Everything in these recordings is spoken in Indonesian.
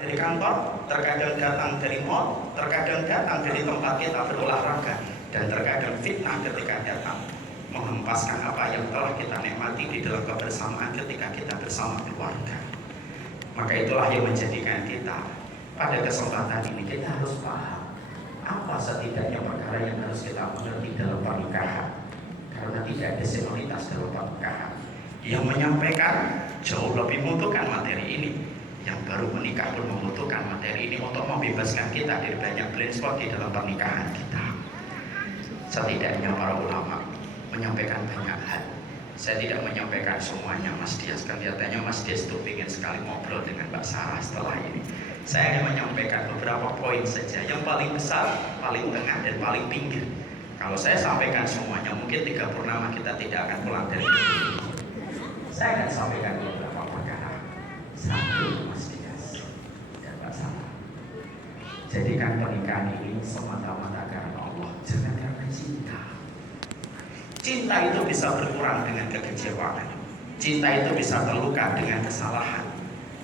dari kantor, terkadang datang dari mall, terkadang datang dari tempat kita berolahraga, dan terkadang fitnah ketika datang menghempaskan apa yang telah kita nikmati di dalam kebersamaan ketika kita bersama keluarga. Maka itulah yang menjadikan kita pada kesempatan ini kita harus paham apa setidaknya perkara yang harus kita mengerti dalam pernikahan, karena tidak ada senioritas dalam pernikahan. Yang menyampaikan jauh lebih membutuhkan materi ini. Yang baru menikah pun membutuhkan materi ini untuk membebaskan kita dari banyak blind spot di dalam pernikahan kita. Setidaknya para ulama menyampaikan banyak hal. Saya tidak menyampaikan semuanya, Mas Dias. Kelihatannya Mas Dias itu ingin sekali ngobrol dengan Mbak Sarah setelah ini. Saya hanya menyampaikan beberapa poin saja, yang paling besar, paling tengah, dan paling pinggir. Kalau saya sampaikan semuanya, mungkin 3 purnama kita tidak akan pulang dari sini. Saya akan sampaikan beberapa perkara. Satu, Mas Dias dan Mbak Sarah, jadikan pernikahan ini semata-mata karena Allah, jangan karena cinta. Cinta itu bisa berkurang dengan kekecewaan. Cinta itu bisa terluka dengan kesalahan.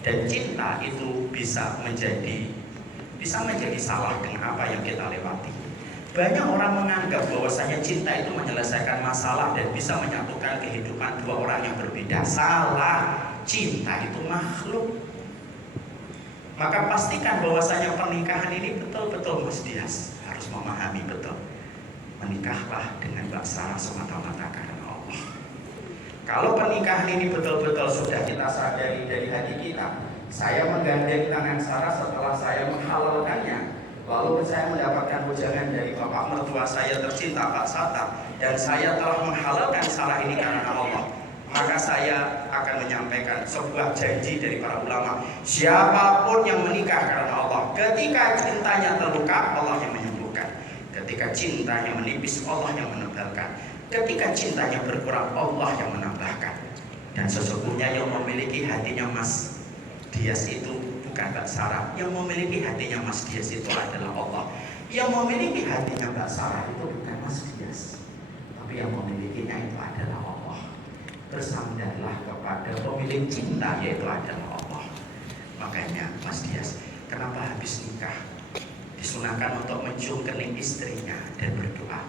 Dan cinta itu bisa menjadi salah dengan apa yang kita lewati. Banyak orang menganggap bahwasanya cinta itu menyelesaikan masalah dan bisa menyatukan kehidupan 2 orang yang berbeda. Salah. Cinta itu makhluk. Maka pastikan bahwasanya pernikahan ini betul-betul Mas Dias harus memahami betul. Menikahlah dengan Mbak Sarah semata-mata karena Allah. Kalau pernikahan ini betul-betul sudah kita sadari dari hati kita, saya menggandeng tangan Sarah setelah saya menghalalkannya, lalu saya mendapatkan ujangan dari bapak mertua saya tercinta Pak Satar, dan saya telah menghalalkan Sarah ini karena Allah, maka saya akan menyampaikan sebuah janji dari para ulama. Siapapun yang menikah karena Allah, ketika cintanya terluka, Allah yang menyembuhkan. Ketika cintanya menipis, Allah yang menebalkan. Ketika cintanya berkurang, Allah yang menambahkan. Dan sesungguhnya yang memiliki hatinya Mas Dias itu bukan Mbak Sarah. Yang memiliki hatinya Mas Dias itu adalah Allah. Yang memiliki hatinya Mbak Sarah itu bukan Mas Dias, tapi yang memilikinya itu adalah Allah. Bersandarlah kepada pemilik cinta, yaitu adalah Allah. Makanya Mas Dias, kenapa habis nikah disunahkan untuk mencium kening istrinya dan berdoa?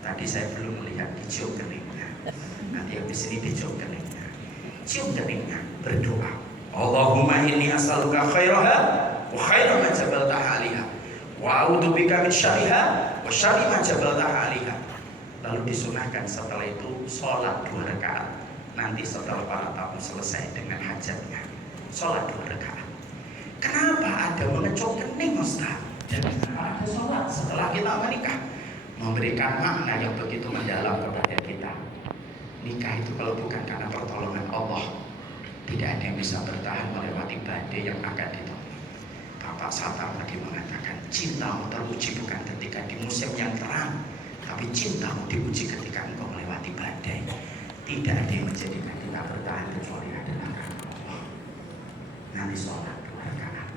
Tadi saya belum melihat dicium keningnya. Nanti habis ini dicium keningnya. Cium keningnya, berdoa. Allahumma inni as'aluka khairaha wa khaira ma jabaltaha 'alaiha wa a'udzubika min syarriha wa syarri ma jabaltaha 'alaiha. Lalu disunahkan setelah itu sholat 2 rakaat. Nanti setelah para tamu selesai dengan hajatnya, sholat 2 rakaat. Kenapa ada mengecup kening, Ustaz? Dan ada sholat setelah kita menikah, memberikan makna yang begitu mendalam kepada kita. Nikah itu kalau bukan karena pertolongan Allah, tidak ada yang bisa bertahan melewati badai yang akan ditemui. Bapak Satar tadi mengatakan, cintamu teruji bukan ketika di musim yang terang, tapi cintamu diuji ketika engkau melewati badai. Tidak ada yang menjadikan kita bertahan kecuali adalah karena Allah. Nanti sholat 2 rakaat.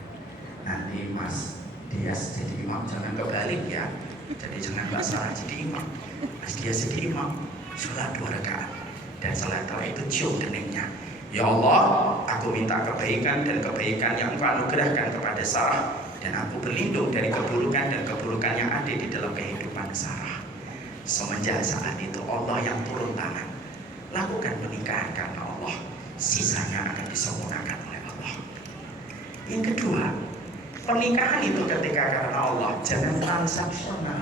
Nanti Mas Dias jadi imam, jangan kebalik ya. Jadi jangan Mbak Sarah jadi imam, Mas Dias jadi imam, sholat 2 rakaat. Dan setelah itu cium keningnya. Ya Allah, aku minta kebaikan dan kebaikan yang Engkau anugerahkan kepada Sarah, dan aku berlindung dari keburukan dan keburukan yang ada di dalam kehidupan Sarah. Semenjak saat itu Allah yang turun tangan. Lakukan pernikahan karena Allah, sisanya akan disempurnakan oleh Allah. Yang kedua, pernikahan itu ketika karena Allah, jangan transaksional.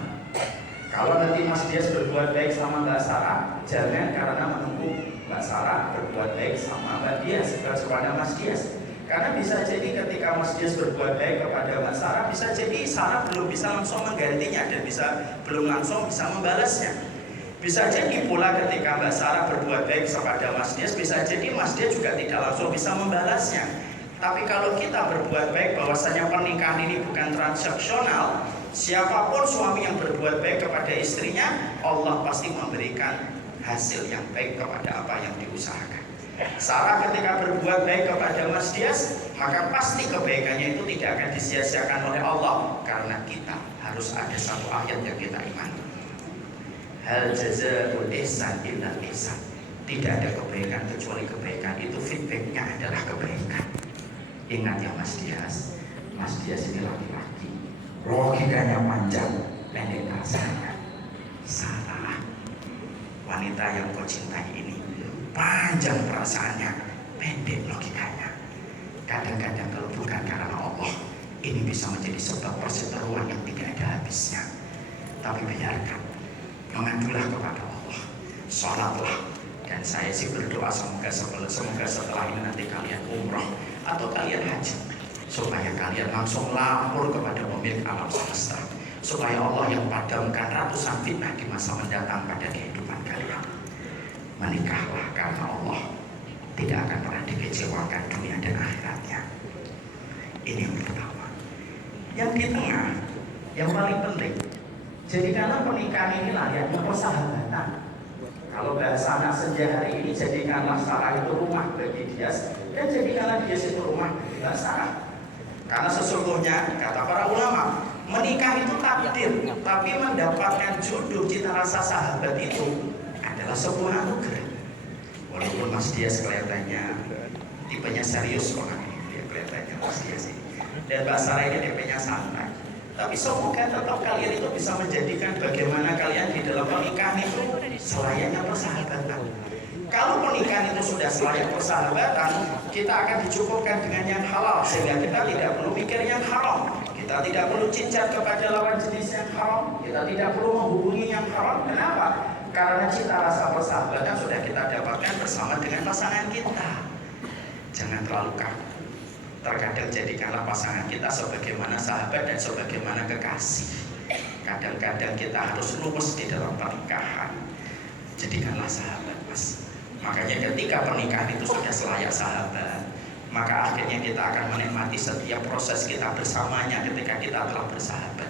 Kalau nanti Mas Dias berbuat baik sama Mbak Sarah, jangan karena menunggu Mbak Sarah berbuat baik sama Mbak Dias kepada Mas Dias. Karena bisa jadi ketika Mas Dias berbuat baik kepada Mbak Sarah, bisa jadi Sarah belum bisa langsung menggantinya dan belum langsung bisa membalasnya. Bisa jadi pula ketika Mbak Sarah berbuat baik kepada Mas Dias, bisa jadi Mas Dias juga tidak langsung bisa membalasnya. Tapi kalau kita berbuat baik, bahwasanya pernikahan ini bukan transaksional, siapapun suami yang berbuat baik kepada istrinya, Allah pasti memberikan hasil yang baik kepada apa yang diusahakan. Sarah ketika berbuat baik kepada Mas Dias, maka pasti kebaikannya itu tidak akan disia-siakan oleh Allah, karena kita harus ada satu ayat yang kita imani. Hal jazaa'ul ihsan illa ihsan. Tidak ada kebaikan kecuali kebaikan. Itu feedbacknya adalah kebaikan. Ingat ya Mas Dias, dia sini laki-laki, logikanya panjang, pendek rasanya. Salah. Wanita yang kau cintai ini panjang perasaannya, pendek logikanya. Kadang-kadang kalau bukan karena Allah, ini bisa menjadi sebab perseteruan yang tidak ada habisnya. Tapi biarkan, mengadulah kepada Allah, sholatlah. Dan saya sih berdoa semoga setelah ini nanti kalian umroh atau kalian haji, supaya kalian langsung lapor kepada pemilik alam semesta, supaya Allah yang padamkan ratusan fitnah di masa mendatang pada kehidupan kalian. Menikahlah karena Allah, tidak akan pernah dikecewakan dunia dan akhiratnya. Ini yang pertama. Yang di tengah, yang paling penting, jadikanlah pernikahan ini layaknya persahabatan. Kalau bahasa anak senja hari ini, jadikanlah Sarah itu rumah bagi dia, dan jadikanlah dia itu rumah bagi Sarah. Karena sesungguhnya, kata para ulama, menikah itu takdir, tapi mendapatkan jodoh cita rasa sahabat itu adalah sebuah anugerah. Walaupun Mas Dias kelihatannya tipenya serius orang ini, dia kelihatannya Mas Dias ini, dan Mbak Sarah ini tipenya santai. Tapi semoga tetap kalian itu bisa menjadikan bagaimana kalian di dalam pernikahan itu selayaknya persahabatan. Kalau pernikahan itu sudah selayak persahabatan, kita akan dicukupkan dengan yang halal, sehingga kita tidak perlu mikir yang haram. Kita tidak perlu cincat kepada lawan jenis yang haram. Kita tidak perlu menghubungi yang haram. Kenapa? Karena cita rasa persahabatan sudah kita dapatkan bersama dengan pasangan kita. Jangan terlalu kaku. Terkadang jadikanlah pasangan kita sebagaimana sahabat dan sebagaimana kekasih. Kadang-kadang kita harus lurus di dalam pernikahan. Jadikanlah sahabat, Mas. Makanya ketika pernikahan itu sudah selayak sahabat, maka akhirnya kita akan menikmati setiap proses kita bersamanya ketika kita telah bersahabat.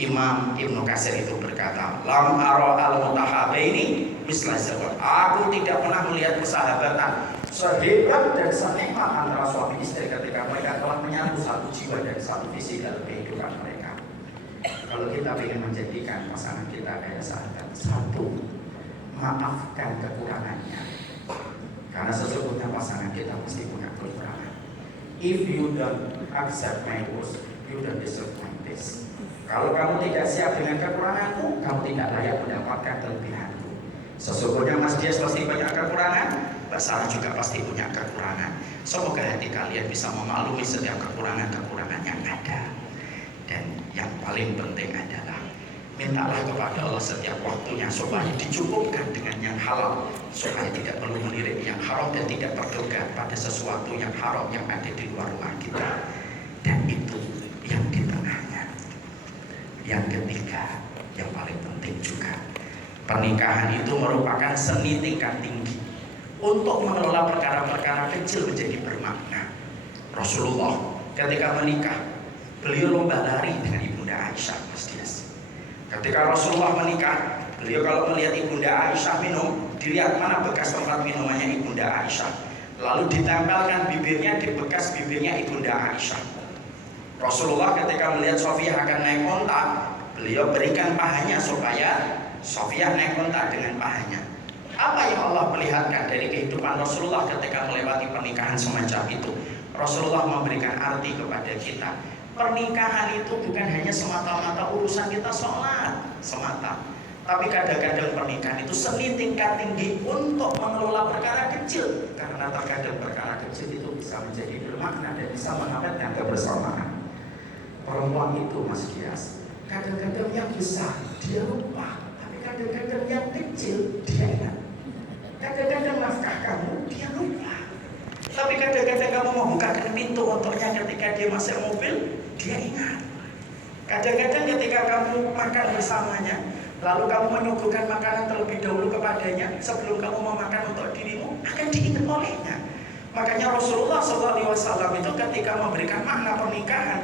Imam Ibnu Katsir itu berkata, lam ara al-mutahabaini misla zawaj. Aku tidak pernah melihat persahabatan sehebat dan senikmat antara suami istri ketika mereka telah menyatu satu jiwa dan satu visi dalam kehidupan mereka. Kalau kita ingin menjadikan pasangan kita kayak sahabat, satu, maafkan kekurangannya. Karena sesungguhnya pasangan kita mesti punya kekurangan. If you don't accept my words, you don't deserve my best. Kalau kamu tidak siap dengan kekuranganku, kamu tidak layak mendapatkan kelebihanku. Sesungguhnya Mas Dias pasti banyak kekurangan, Mbak Sarah juga pasti punya kekurangan. Semoga hati kalian bisa memaklumi setiap kekurangan-kekurangan yang ada. Dan yang paling penting adalah mintalah kepada Allah setiap waktunya supaya dicukupkan dengan yang halal, supaya tidak perlu melirik yang haram dan tidak tergugah pada sesuatu yang haram yang ada di luar rumah kita. Dan itu yang di tengahnya. Yang ketiga, yang paling penting juga, pernikahan itu merupakan seni tingkat tinggi untuk mengelola perkara-perkara kecil menjadi bermakna. Rasulullah ketika menikah, beliau lomba lari dengan Ibunda Aisyah, Mas Dias. Ketika Rasulullah menikah, beliau kalau melihat Ibunda Aisyah minum, dilihat mana bekas tempat minumannya Ibunda Aisyah, lalu ditempelkan bibirnya di bekas bibirnya Ibunda Aisyah. Rasulullah ketika melihat Sofiyah akan naik onta, beliau berikan pahanya supaya Sofiyah naik onta dengan pahanya. Apa yang Allah perlihatkan dari kehidupan Rasulullah ketika melewati pernikahan semacam itu? Rasulullah memberikan arti kepada kita. Pernikahan itu bukan hanya semata-mata urusan kita sholat semata, tapi kadang-kadang pernikahan itu seni tingkat tinggi untuk mengelola perkara kecil, karena terkadang perkara kecil itu bisa menjadi bermakna dan bisa mengawetkan kebersamaan. Perempuan itu, Mas Dias, kadang-kadang yang besar dia lupa, tapi kadang-kadang yang kecil dia ingat. Kadang-kadang nafkah kamu dia lupa, tapi kadang-kadang kamu membukakan pintu untuknya ketika dia masuk mobil, dia ingat. Kadang-kadang ketika kamu makan bersamanya, lalu kamu menyuguhkan makanan terlebih dahulu kepadanya sebelum kamu memakan untuk dirimu, akan diingat olehnya. Makanya Rasulullah SAW itu ketika memberikan makna pernikahan,